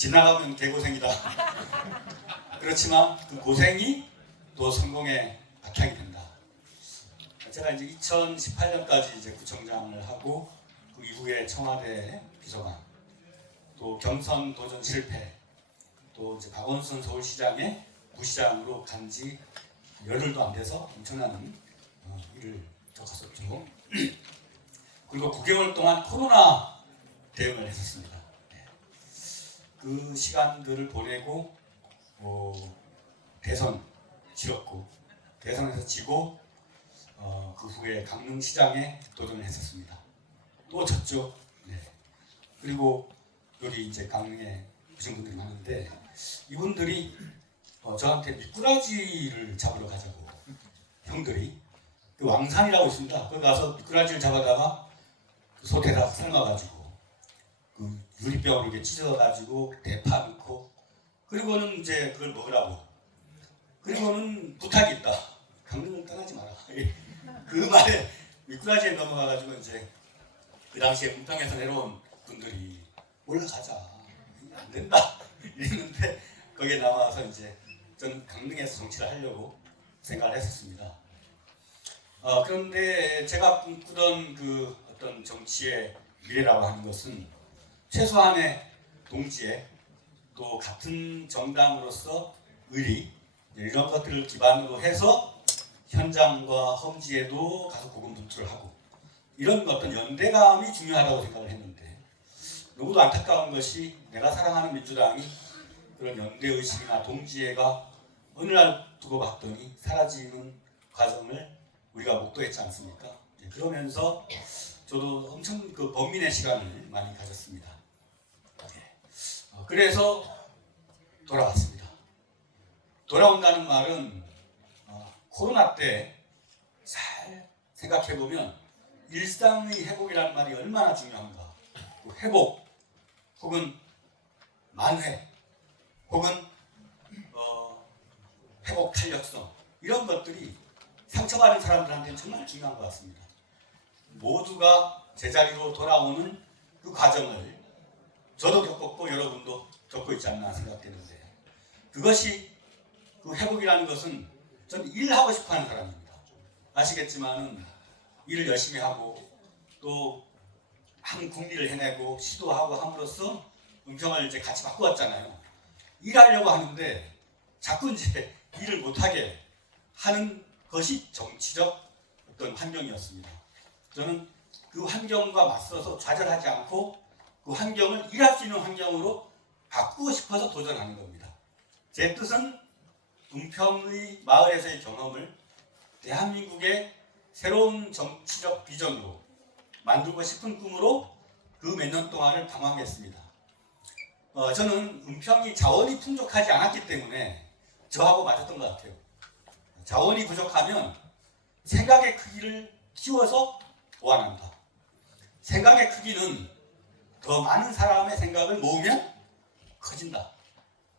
지나가면 개고생이다. 그렇지만 그 고생이 또 성공의 바탕이 된다. 제가 이제 2018년까지 이제 구청장을 하고 그 이후에 청와대 비서관, 또 경선 도전 실패, 또 이제 박원순 서울시장의 부시장으로 간지 열흘도 안 돼서 엄청난 일을 겪었었죠. 그리고 9개월 동안 코로나 대응을 했었습니다. 그 시간들을 보내고 대선 치렀고 대선에서 지고 그 후에 강릉시장에 도전을 했었습니다. 또 졌죠. 네. 그리고 여기 이제 강릉에 오신 분들이 많은데 이분들이 저한테 미꾸라지를 잡으러 가자고 형들이 그 왕산이라고 있습니다. 거기 가서 미꾸라지를 잡아다가 그 솥에다 삶아가지고 그 유리병으로 이렇게 찢어가지고 대파 넣고 그리고는 이제 그걸 먹으라고 그리고는 부탁이 있다. 강릉을 떠나지 마라. 그 말에 미꾸라지에 넘어가가지고 이제 그 당시에 문평에서 내려온 분들이 올라가자 안 된다 이랬는데 거기에 나와서 이제 저는 강릉에서 정치를 하려고 생각을 했었습니다. 그런데 제가 꿈꾸던 그 어떤 정치의 미래라고 하는 것은 최소한의 동지에 또 같은 정당으로서 의리 이런 것들을 기반으로 해서 현장과 험지에도 가서 고군분투를 하고 이런 어떤 연대감이 중요하다고 생각을 했는데 너무도 안타까운 것이 내가 사랑하는 민주당이 그런 연대의식이나 동지애가 어느 날 두고 봤더니 사라지는 과정을 우리가 목도했지 않습니까? 그러면서 저도 엄청 그 범민의 시간을 많이 가졌습니다. 그래서 돌아왔습니다. 돌아온다는 말은 코로나 때 잘 생각해보면 일상의 회복이라는 말이 얼마나 중요한가. 회복 혹은 만회 혹은 회복 탄력성 이런 것들이 상처받은 사람들한테는 정말 중요한 것 같습니다. 모두가 제자리로 돌아오는 그 과정을 저도 겪었고 여러분도 겪고 있지 않나 생각되는데 그것이 그 회복이라는 것은 전 일하고 싶어하는 사람입니다. 아시겠지만은 일을 열심히 하고 또 한 국리를 해내고 시도하고 함으로써 은평을 이제 같이 바꾸었잖아요. 일하려고 하는데 자꾸 이제 일을 못하게 하는 것이 정치적 어떤 환경이었습니다. 저는 그 환경과 맞서서 좌절하지 않고 그 환경을 일할 수 있는 환경으로 바꾸고 싶어서 도전하는 겁니다. 제 뜻은 은평의 마을에서의 경험을 대한민국의 새로운 정치적 비전으로 만들고 싶은 꿈으로 그 몇 년 동안을 방황했습니다. 저는 은평이 자원이 풍족하지 않았기 때문에 저하고 맞았던 것 같아요. 자원이 부족하면 생각의 크기를 키워서 보완한다. 생각의 크기는 더 많은 사람의 생각을 모으면 커진다.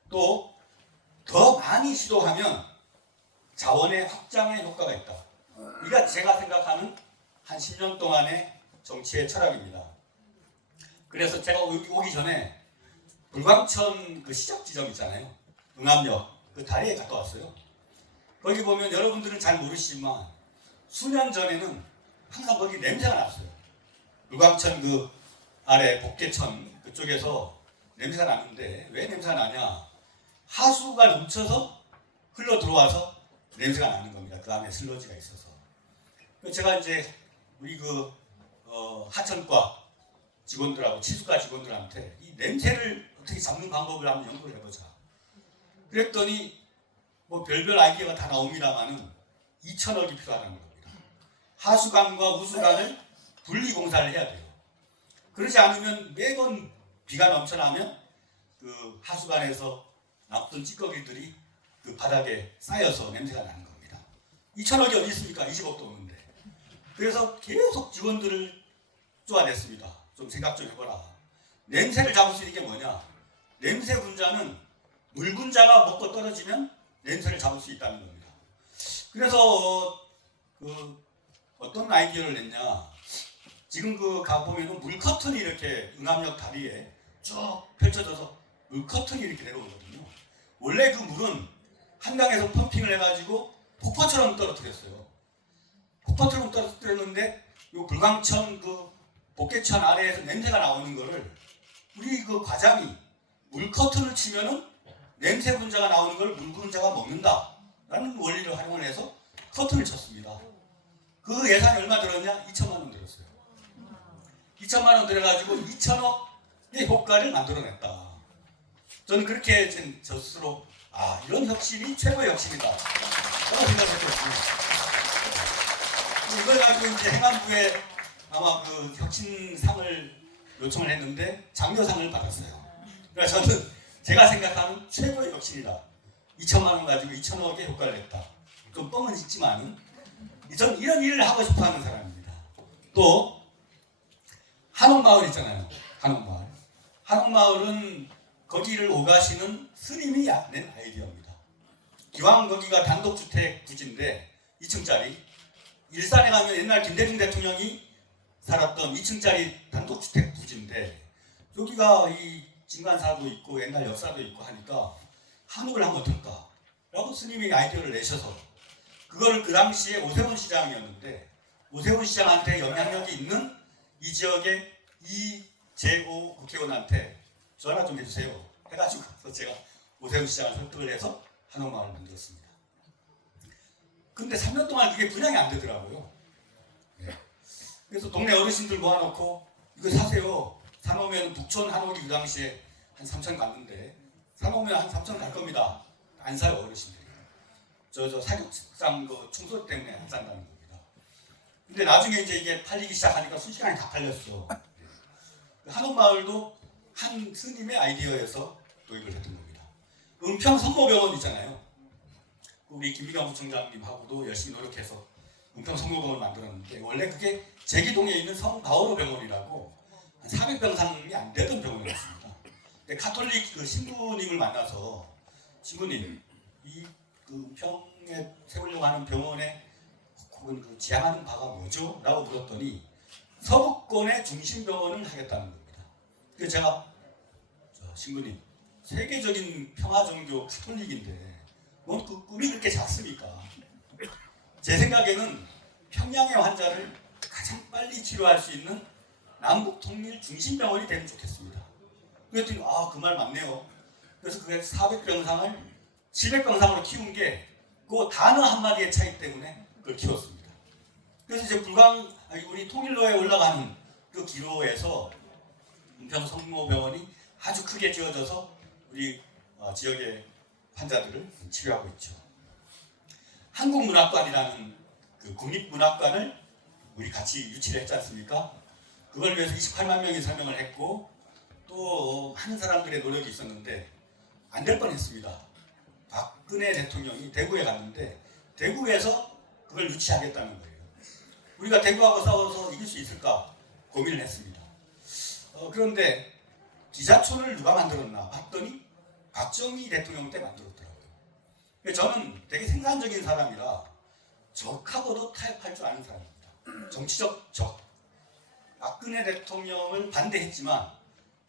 또 더 많이 시도하면 자원의 확장에 효과가 있다. 이게 제가 생각하는 한 10년 동안의 정치의 철학입니다. 그래서 제가 오기 전에 불광천 그 시작 지점 있잖아요. 응암역 그 다리에 갔다 왔어요. 거기 보면 여러분들은 잘 모르시지만 수년 전에는 항상 거기 냄새가 났어요. 불광천 그 아래 복개천 그쪽에서 냄새가 나는데 왜 냄새가 나냐? 하수가 넘쳐서 흘러 들어와서 냄새가 나는 겁니다. 그 안에 슬러지가 있어서. 제가 이제 우리 그 하천과 직원들하고 치수과 직원들한테 이 냄새를 어떻게 잡는 방법을 한번 연구를 해보자. 그랬더니 뭐 별별 아이디어가 다 나옵니다만은 2천억이 필요하다는 겁니다. 하수관과 우수관을 분리공사를 해야 돼요. 그러지 않으면 매번 비가 넘쳐나면 그 하수관에서 나쁜 찌꺼기들이 그 바닥에 쌓여서 냄새가 나는 겁니다. 2천억이 어디 있습니까? 20억도 없는데. 그래서 계속 직원들을 쪼아냈습니다. 좀 생각 좀 해보라. 냄새를 잡을 수 있는 게 뭐냐? 냄새 분자는 물 분자가 먹고 떨어지면 냄새를 잡을 수 있다는 겁니다. 그래서 어떤 아이디어를 냈냐? 지금 그 가보면은 물 커튼이 이렇게 응암역 다리에 쭉 펼쳐져서 물 커튼이 이렇게 내려오거든요. 원래 그 물은 한강에서 펌핑을 해가지고 폭포처럼 떨어뜨렸어요. 폭포처럼 떨어뜨렸는데 요 불광천 그 복개천 아래에서 냄새가 나오는 거를 우리 그 과장이 물 커튼을 치면은 냄새 분자가 나오는 걸 물 분자가 먹는다 라는 원리를 활용을 해서 커튼을 쳤습니다. 그 예산이 얼마 들었냐? 2천만 원 들었어요. 2천만 원 들어가지고 2천억의 효과를 만들어냈다. 저는 그렇게 저 스스로 이런 혁신이 최고의 혁신이다 라고 생각했습니다. 이걸 가지고 이제 행안부에 아마 그 혁신상을 요청을 했는데 장려상을 받았어요. 그러니까 저는 제가 생각하는 최고의 혁신이다. 2천만 원 가지고 2천억의 효과를 냈다. 좀 뻥은 있지만 저는 이런 일을 하고 싶어하는 사람입니다. 또 한옥마을 있잖아요. 한옥마을. 한옥마을은 거기를 오가시는 스님이 낸 아이디어입니다. 기왕 거기가 단독주택 부지인데 2층짜리 일산에 가면 옛날 김대중 대통령이 살았던 2층짜리 단독주택 부지인데 여기가 이 진관사도 있고 옛날 역사도 있고 하니까 한옥을 한번 들까 라고 스님이 아이디어를 내셔서 그거를 그 당시에 오세훈 시장이었는데 오세훈 시장한테 영향력이 있는 이 지역의 이재호 국회의원한테 전화 좀 해주세요 해가지고 제가 오세훈 시장을 설득을 해서 한옥마을을 만들었습니다. 근데 3년 동안 그게 분양이 안 되더라고요. 네. 그래서 동네 어르신들 모아놓고 이거 사세요. 사놓으면 북촌 한옥이 그 당시에 한 3천 갔는데 사놓으면 한 3천 갈 겁니다. 안 사요 어르신들이. 저 사격상 그 충소 때문에 안 산다는 겁니다. 근데 나중에 이제 이게 팔리기 시작하니까 순식간에 다 팔렸어. 네. 한옥마을도 한 스님의 아이디어에서 도입을 했던 겁니다. 은평 성모병원 있잖아요. 우리 김미경 부총장님하고도 열심히 노력해서 은평 성모병원을 만들었는데 원래 그게 제기동에 있는 성바오로 병원이라고 한 400병상이 안 되던 병원이었습니다. 근데 카톨릭 그 신부님을 만나서 신부님 이 그 은평에 세우려고 하는 병원에 혹은 그 지향하는 바가 뭐죠? 라고 물었더니 서북권의 중심병원을 하겠다는 겁니다. 그래서 제가 신부님 세계적인 평화종교 카톨릭인데 뭐 그 꿈이 그렇게 작습니까? 제 생각에는 평양의 환자를 가장 빨리 치료할 수 있는 남북통일 중심병원이 되면 좋겠습니다. 그랬더니 그 말 맞네요. 그래서 그게 400병상을 700병상으로 키운 게 그 단어 한마디의 차이 때문에 그걸 키웠습니다. 그래서 이제 우리 통일로에 올라가는 그 기로에서 은평 성모병원이 아주 크게 지어져서 우리 지역의 환자들을 치료하고 있죠. 한국문학관이라는 그 국립문학관을 우리 같이 유치를 했지 않습니까? 그걸 위해서 28만 명이 설명을 했고 또 많은 사람들의 노력이 있었는데 안 될 뻔했습니다. 박근혜 대통령이 대구에 갔는데 대구에서 그걸 유치하겠다는 거예요. 우리가 대구하고 싸워서 이길 수 있을까 고민을 했습니다. 그런데 기자촌을 누가 만들었나 봤더니 박정희 대통령 때 만들었더라고요. 저는 되게 생산적인 사람이라 적하고도 타협할 줄 아는 사람입니다. 정치적 적. 박근혜 대통령을 반대했지만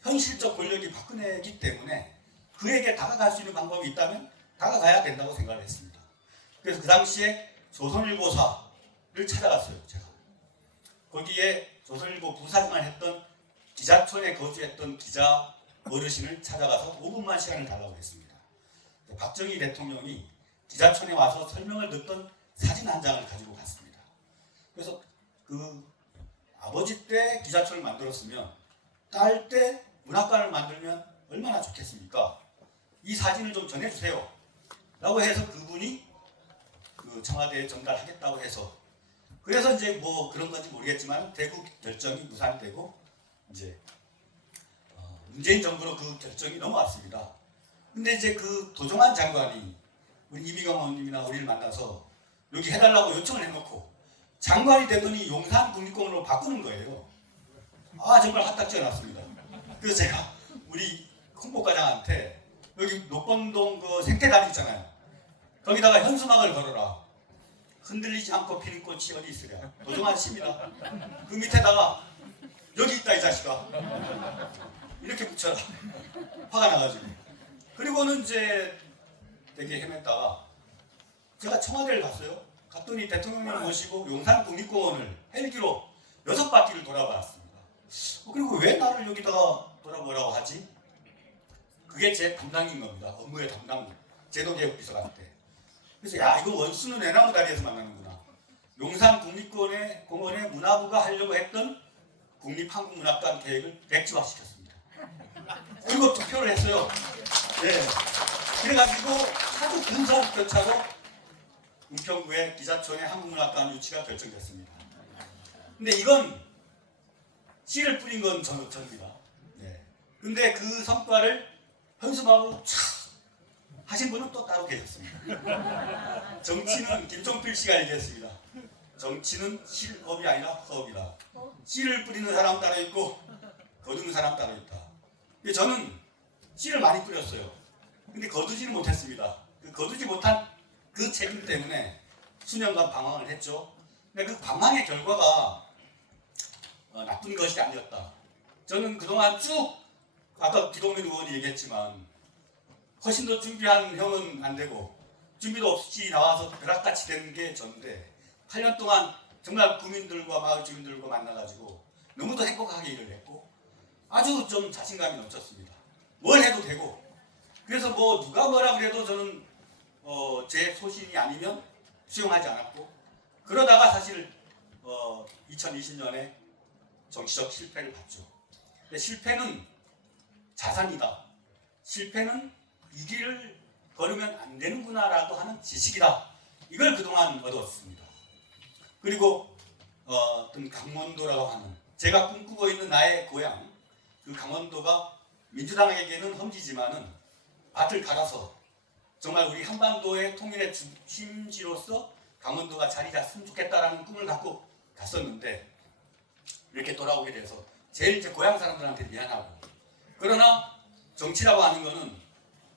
현실적 권력이 박근혜이기 때문에 그에게 다가갈 수 있는 방법이 있다면 다가가야 된다고 생각을 했습니다. 그래서 그 당시에 조선일보사를 찾아갔어요. 제가. 거기에 조선일보 부사장을 했던 기자촌에 거주했던 기자 어르신을 찾아가서 5분만 시간을 달라고 했습니다. 박정희 대통령이 기자촌에 와서 설명을 듣던 사진 한 장을 가지고 갔습니다. 그래서 그 아버지 때 기자촌을 만들었으면 딸 때 문학관을 만들면 얼마나 좋겠습니까? 이 사진을 좀 전해주세요. 라고 해서 그분이 그 청와대에 전달하겠다고 해서 그래서 이제 뭐 그런 건지 모르겠지만 대구 결정이 무산되고 이제 문재인 정부로 그 결정이 넘어왔습니다. 근데 이제 그 도종환 장관이 우리 이미경 의원님이나 우리를 만나서 여기 해달라고 요청을 해놓고 장관이 되더니 용산 국립공원으로 바꾸는 거예요. 정말 화딱지가 났습니다. 그래서 제가 우리 홍보과장한테 여기 녹번동 그 생태다리 있잖아요. 거기다가 현수막을 걸어라. 흔들리지 않고 피는 꽃이 어디 있으랴. 도종환 씨입니다. 그 밑에다가 여기 있다 이 자식아. 이렇게 붙여라. 화가 나가지고. 그리고는 이제 되게 헤맸다가 제가 청와대를 갔어요. 갔더니 대통령을 모시고 용산 국립공원을 헬기로 6바퀴를 돌아봤습니다. 그리고 왜 나를 여기다가 돌아보라고 하지? 그게 제 담당인 겁니다. 업무의 담당, 제도개혁비서관한테. 그래서 야, 이거 원수는 외나무 다리에서 만나는구나. 용산 국립공원에 문화부가 하려고 했던 국립한국문학관 계획을 백지화시켰습니다. 그리고 투표를 했어요. 네. 그래가지고 하루 근사한 표차로 은평구의 기자촌의 한국문학관 유치가 결정됐습니다. 근데 이건 씨를 뿌린 건 저입니다. 네. 근데 그 성과를 현수막으로 촥 하신 분은 또 따로 계셨습니다. 정치는 김종필 씨가 얘기했습니다. 정치는 실업이 아니라 허업이다. 씨를 뿌리는 사람 따로 있고 거두는 사람 따로 있다. 근데 저는 씨를 많이 뿌렸어요. 근데 거두지는 못했습니다. 그 거두지 못한 그 책임 때문에 수년간 방황을 했죠. 근데 그 방황의 결과가 나쁜 것이 아니었다. 저는 그동안 쭉 아까 기동민 의원이 얘기했지만 훨씬 더 준비한 형은 안 되고 준비도 없이 나와서 벼락같이 되는 게 전데 8년 동안 정말 구민들과 마을 주민들과 만나가지고 너무도 행복하게 일을 했고 아주 좀 자신감이 넘쳤습니다. 뭘 해도 되고 그래서 뭐 누가 뭐라 그래도 저는 제 소신이 아니면 수용하지 않았고 그러다가 사실 2020년에 정치적 실패를 봤죠. 근데 실패는 자산이다. 실패는 이 길을 걸으면 안 되는구나라고 하는 지식이다. 이걸 그동안 얻었습니다. 그리고 어떤 강원도라고 하는 제가 꿈꾸고 있는 나의 고향 그 강원도가 민주당에게는 험지지만은 밭을 갈아서 정말 우리 한반도의 통일의 중심지로서 강원도가 자리 잡았으면 좋겠다라는 꿈을 갖고 갔었는데 이렇게 돌아오게 돼서 제일 제 고향 사람들한테 미안하고 그러나 정치라고 하는 거는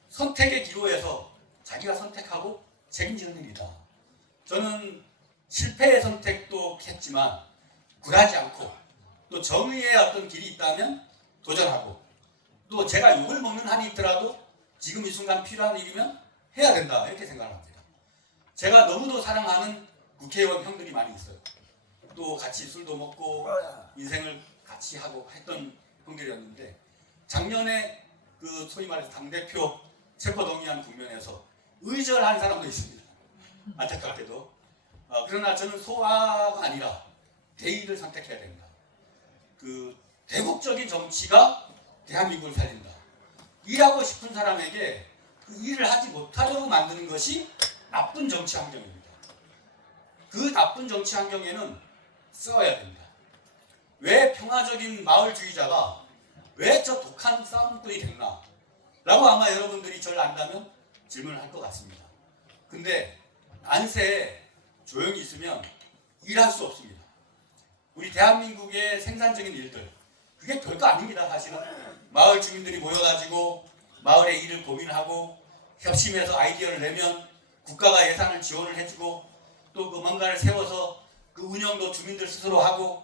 선택의 기로에서 자기가 선택하고 책임지는 일이다. 저는 실패의 선택도 했지만 굴하지 않고 또 정의의 어떤 길이 있다면 도전하고 또 제가 욕을 먹는 한이 있더라도 지금 이 순간 필요한 일이면 해야 된다 이렇게 생각합니다. 제가 너무도 사랑하는 국회의원 형들이 많이 있어요. 또 같이 술도 먹고 인생을 같이 하고 했던 형들이었는데 작년에 그 소위 말해서 당대표 체포동의안 국면에서 의절한 사람도 있습니다. 안타깝게도. 그러나 저는 소화가 아니라 대의를 선택해야 된다. 그 대국적인 정치가 대한민국을 살린다. 일하고 싶은 사람에게 그 일을 하지 못하려고 만드는 것이 나쁜 정치 환경입니다. 그 나쁜 정치 환경에는 싸워야 됩니다. 왜 평화적인 마을주의자가 왜 저 독한 싸움꾼이 됐나? 라고 아마 여러분들이 저를 안다면 질문을 할 것 같습니다. 근데 안세에 조용히 있으면 일할 수 없습니다. 우리 대한민국의 생산적인 일들 그게 별거 아닙니다. 사실은 마을 주민들이 모여가지고 마을의 일을 고민하고 협심해서 아이디어를 내면 국가가 예산을 지원을 해주고 또 그 뭔가를 세워서 그 운영도 주민들 스스로 하고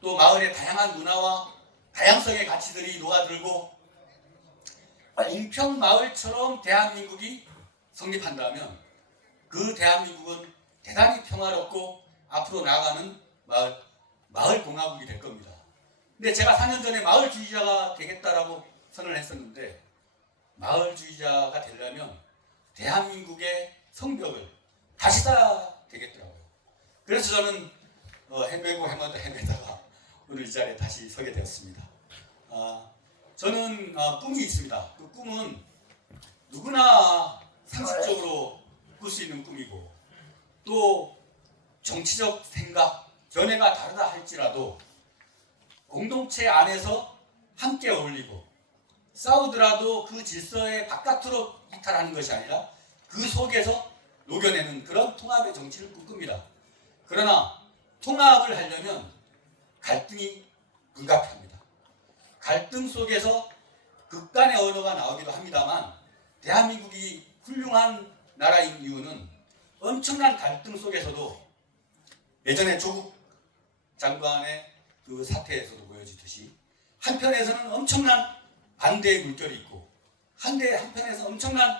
또 마을의 다양한 문화와 다양성의 가치들이 녹아들고 인평마을처럼 대한민국이 성립한다면 그 대한민국은 대단히 평화롭고 앞으로 나아가는 마을공화국이 될 겁니다. 근데 제가 4년 전에 마을주의자가 되겠다라고 선언을 했었는데 마을주의자가 되려면 대한민국의 성벽을 다시 쌓아야 되겠더라고요. 그래서 저는 헤매다가 오늘 이 자리에 다시 서게 되었습니다. 저는 꿈이 있습니다. 그 꿈은 누구나 상식적으로 꿀 수 있는 꿈이고 또 정치적 생각, 견해가 다르다 할지라도 공동체 안에서 함께 어울리고 싸우더라도 그 질서의 바깥으로 이탈하는 것이 아니라 그 속에서 녹여내는 그런 통합의 정치를 꿈꿉니다. 그러나 통합을 하려면 갈등이 불가피합니다. 갈등 속에서 극단의 언어가 나오기도 합니다만 대한민국이 훌륭한 나라인 이유는 엄청난 갈등 속에서도 예전에 조국 장관의 그 사태에서도 보여지듯이 한편에서는 엄청난 반대의 물결이 있고 한편에서 엄청난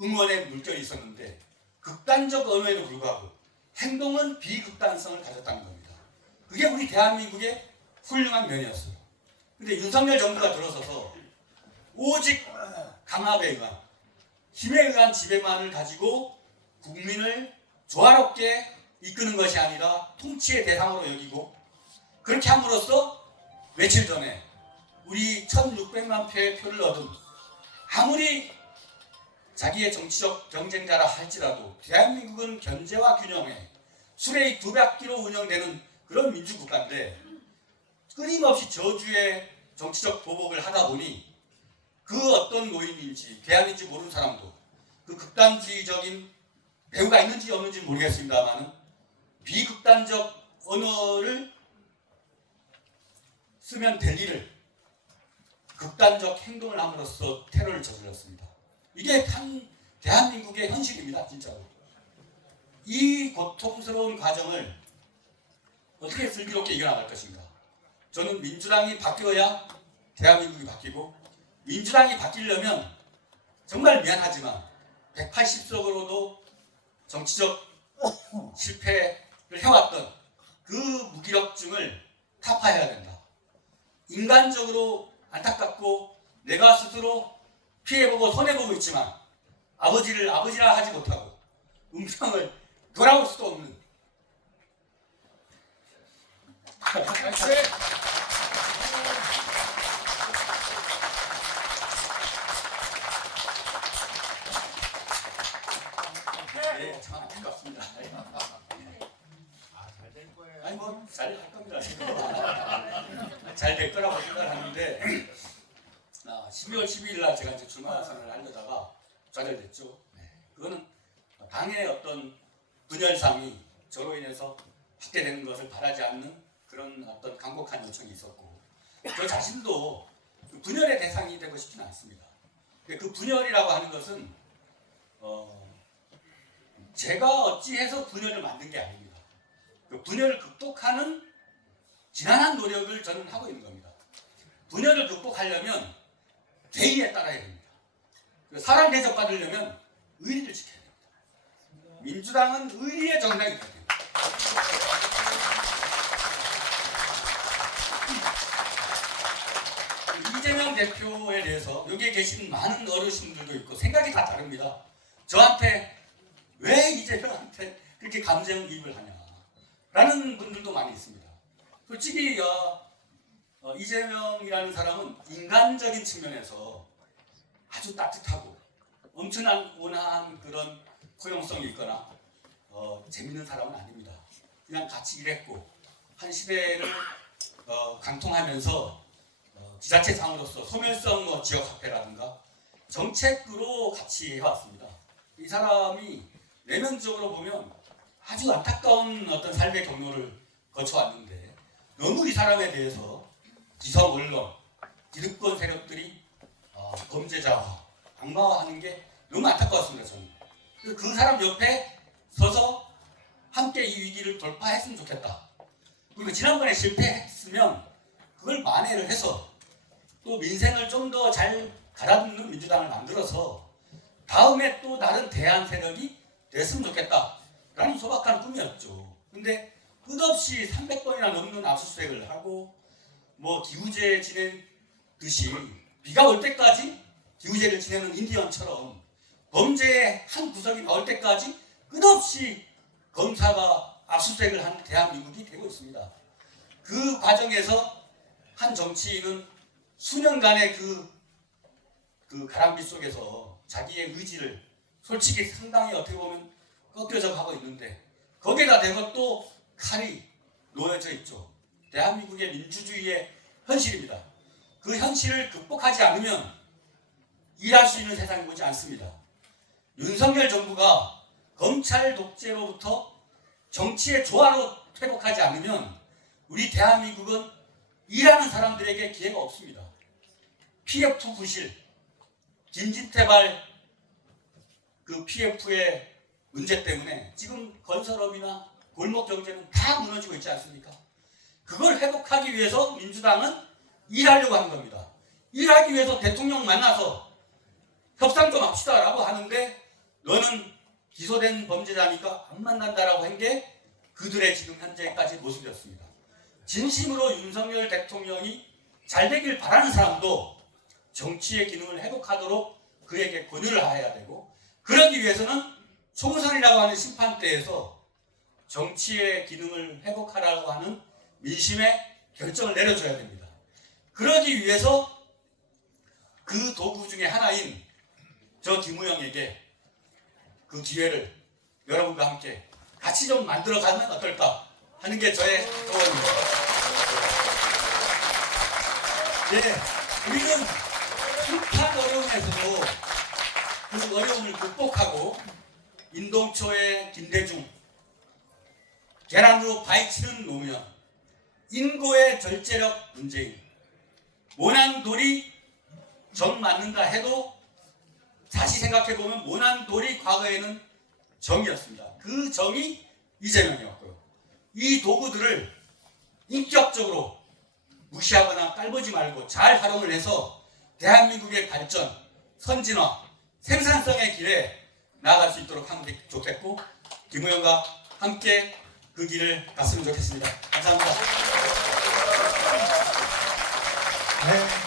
응원의 물결이 있었는데 극단적 언어에도 불구하고 행동은 비극단성을 가졌다는 겁니다. 그게 우리 대한민국의 훌륭한 면이었어요. 근데 윤석열 정부가 들어서서 오직 강압에 의한 힘에 의한 지배만을 가지고 국민을 조화롭게 이끄는 것이 아니라 통치의 대상으로 여기고 그렇게 함으로써 며칠 전에 우리 1600만 표의 표를 얻은 아무리 자기의 정치적 경쟁자라 할지라도 대한민국은 견제와 균형에 수레의 두 바퀴로 운영되는 그런 민주국가인데 끊임없이 저주의 정치적 보복을 하다 보니 그 어떤 노인인지 대안인지 모르는 사람도 그 극단주의적인 배후가 있는지 없는지 모르겠습니다만 비극단적 언어를 쓰면 될 일을 극단적 행동을 함으로써 테러를 저질렀습니다. 이게 대한민국의 현실입니다. 진짜로. 이 고통스러운 과정을 어떻게 슬기롭게 이겨나갈 것인가. 저는 민주당이 바뀌어야 대한민국이 바뀌고 민주당이 바뀌려면 정말 미안하지만 180석으로도 정치적 실패를 해왔던 그 무기력증을 타파해야 된다. 인간적으로 안타깝고 내가 스스로 피해보고 손해보고 있지만 아버지라 하지 못하고 음성을 돌아올 수도 없는 네, 참 안타깝습니다. 잘될 거예요. 아니 뭐 잘 할 겁니다. 잘 될 거라고 생각하는데 12월 12일 날 제가 이제 출마 선언을 하려다가 좌절됐죠. 그거는 당의 어떤 분열상이 저로 인해서 확대되는 것을 바라지 않는 그런 어떤 간곡한 요청이 있었고 저 자신도 그 분열의 대상이 되고 싶지는 않습니다. 그 분열이라고 하는 것은 제가 어찌해서 분열을 만든 게 아닙니다. 그 분열을 극복하는 지난한 노력을 저는 하고 있는 겁니다. 분열을 극복하려면 개의에 따라야 됩니다. 사람 대접받으려면 의리를 지켜야 됩니다. 민주당은 의리의 정당이 돼야 됩니다. 이재명 대표에 대해서 여기에 계신 많은 어르신들도 있고 생각이 다 다릅니다. 저한테 왜 이재명한테 그렇게 감정이입을 하냐 라는 분들도 많이 있습니다. 솔직히 이재명이라는 사람은 인간적인 측면에서 아주 따뜻하고 엄청난 온화한 그런 포용성이 있거나 재밌는 사람은 아닙니다. 그냥 같이 일했고 한 시대를 강통하면서 지자체장으로서 소멸성 지역화폐라든가 정책으로 같이 해왔습니다. 이 사람이 내면적으로 보면 아주 안타까운 어떤 삶의 경로를 거쳐왔는데 너무 이 사람에 대해서 기성 언론, 기득권 세력들이 범죄자화, 악마화하는 게 너무 안타까웠습니다. 저는. 그 사람 옆에 서서 함께 이 위기를 돌파했으면 좋겠다. 그리고 지난번에 실패했으면 그걸 만회를 해서 또 민생을 좀 더 잘 가다듬는 민주당을 만들어서 다음에 또 다른 대안 세력이 됐으면 좋겠다 라는 소박한 꿈이었죠. 근데 끝없이 300번이나 넘는 압수수색을 하고 뭐 기우제 지내듯이 비가 올 때까지 기우제를 지내는 인디언처럼 범죄의 한 구석이 나올 때까지 끝없이 검사가 압수수색을 하는 대한민국이 되고 있습니다. 그 과정에서 한 정치인은 수년간의 그 가랑비 속에서 자기의 의지를 솔직히 상당히 어떻게 보면 꺾여져 가고 있는데 거기에다 대고 또 칼이 놓여져 있죠. 대한민국의 민주주의의 현실입니다. 그 현실을 극복하지 않으면 일할 수 있는 세상이 오지 않습니다. 윤석열 정부가 검찰 독재로부터 정치의 조화로 회복하지 않으면 우리 대한민국은 일하는 사람들에게 기회가 없습니다. PF 부실, 김진태발 그 PF의 문제 때문에 지금 건설업이나 골목 경제는 다 무너지고 있지 않습니까? 그걸 회복하기 위해서 민주당은 일하려고 하는 겁니다. 일하기 위해서 대통령 만나서 협상 좀 합시다라고 하는데 너는 기소된 범죄자니까 안 만난다라고 한 게 그들의 지금 현재까지 모습이었습니다. 진심으로 윤석열 대통령이 잘 되길 바라는 사람도 정치의 기능을 회복하도록 그에게 권유를 해야 되고, 그러기 위해서는 총선이라고 하는 심판대에서 정치의 기능을 회복하라고 하는 민심의 결정을 내려줘야 됩니다. 그러기 위해서 그 도구 중에 하나인 저 김우영에게 그 기회를 여러분과 함께 같이 좀 만들어가면 어떨까 하는 게 저의 소원입니다. 네, 우리는 숱한 어려움에서도 그 어려움을 극복하고 인동초의 김대중, 계란으로 파헤치는 노무현, 인고의 절제력 문재인, 모난돌이 정 맞는다 해도 다시 생각해보면 모난돌이 과거에는 정이었습니다. 그 정이 이재명이었고요. 이 도구들을 인격적으로 무시하거나 깔보지 말고 잘 활용을 해서 대한민국의 발전, 선진화, 생산성의 길에 나아갈 수 있도록 하는 게 좋겠고, 김우영과 함께 그 길을 갔으면 좋겠습니다. 감사합니다.